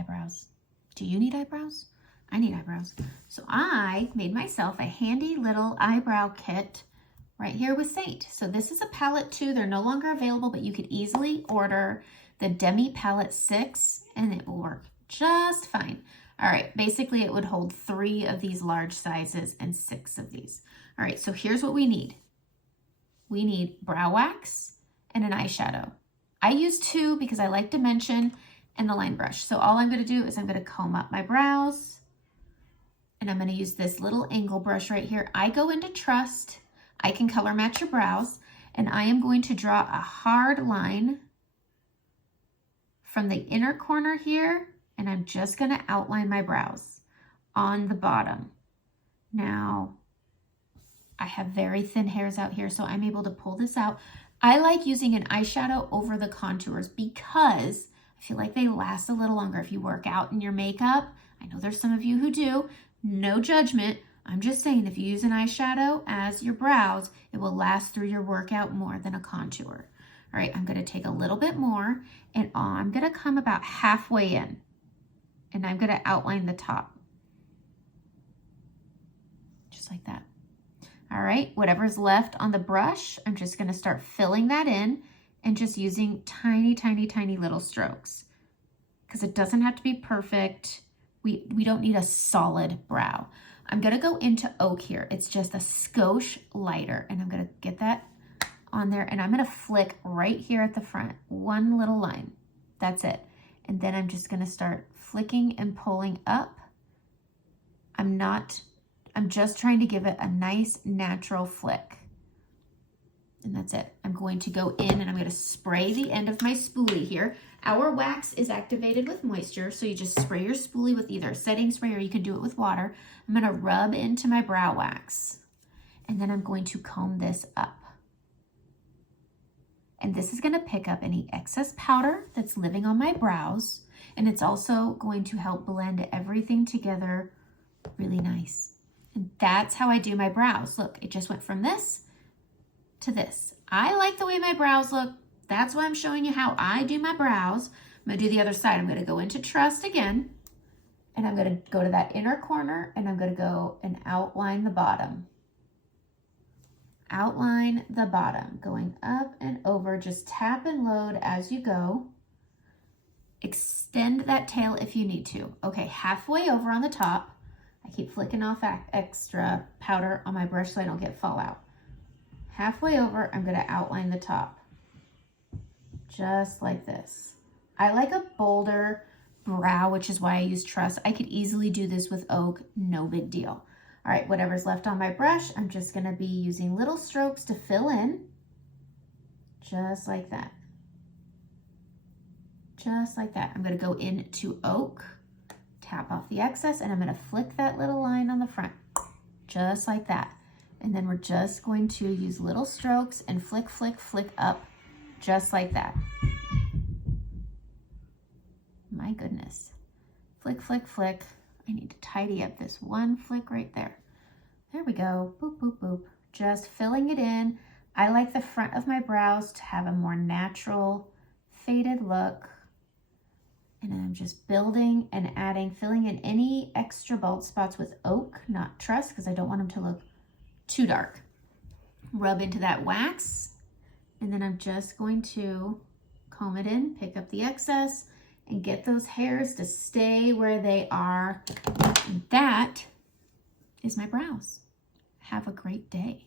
eyebrows. Do you need eyebrows? I need eyebrows. So I made myself a handy little eyebrow kit right here with Seint. So this is a palette too. They're no longer available, but you could easily order the Demi Palette 6 and it will work just fine. All right, basically it would hold 3 of these large sizes and 6 of these. All right, so here's what we need. We need brow wax and an eyeshadow. I use 2 because I like dimension and the line brush. So all I'm gonna do is I'm gonna comb up my brows and I'm gonna use this little angle brush right here. I go into Trust. I can color match your brows and I am going to draw a hard line from the inner corner here and I'm just gonna outline my brows on the bottom. Now, I have very thin hairs out here, so I'm able to pull this out. I like using an eyeshadow over the contours because I feel like they last a little longer if you work out in your makeup. I know there's some of you who do, no judgment. I'm just saying if you use an eyeshadow as your brows, it will last through your workout more than a contour. All right, I'm gonna take a little bit more and I'm gonna come about halfway in and I'm gonna outline the top. Just like that. All right, whatever's left on the brush, I'm just gonna start filling that in and just using tiny, tiny, tiny little strokes because it doesn't have to be perfect. We don't need a solid brow. I'm gonna go into Oak here. It's just a skosh lighter and I'm gonna get that on there and I'm gonna flick right here at the front, one little line. That's it. And then I'm just gonna start flicking and pulling up. I'm just trying to give it a nice natural flick. And that's it. I'm going to go in and I'm going to spray the end of my spoolie here. Our wax is activated with moisture, so you just spray your spoolie with either a setting spray or you can do it with water. I'm going to rub into my brow wax and then I'm going to comb this up. And this is going to pick up any excess powder that's living on my brows, and it's also going to help blend everything together really nice. And that's how I do my brows. Look, it just went from this to this. I like the way my brows look. That's why I'm showing you how I do my brows. I'm gonna do the other side. I'm gonna go into Trust again, and I'm gonna go to that inner corner, and I'm gonna go and outline the bottom. Outline the bottom, going up and over. Just tap and load as you go. Extend that tail if you need to. Okay, halfway over on the top. I keep flicking off extra powder on my brush so I don't get fallout. Halfway over, I'm gonna outline the top. Just like this. I like a bolder brow, which is why I use Trust. I could easily do this with Oak, no big deal. All right, whatever's left on my brush, I'm just gonna be using little strokes to fill in, just like that. Just like that. I'm gonna go into Oak, tap off the excess, and I'm gonna flick that little line on the front, just like that. And then we're just going to use little strokes and flick, flick, flick up, just like that. My goodness. Flick, flick, flick. I need to tidy up this one flick right there. There we go. Boop, boop, boop. Just filling it in. I like the front of my brows to have a more natural, faded look. And I'm just building and adding, filling in any extra bald spots with Oak, not Trust, because I don't want them to look too dark. Rub into that wax, and then I'm just going to comb it in, pick up the excess, and get those hairs to stay where they are. And that is my brows. Have a great day.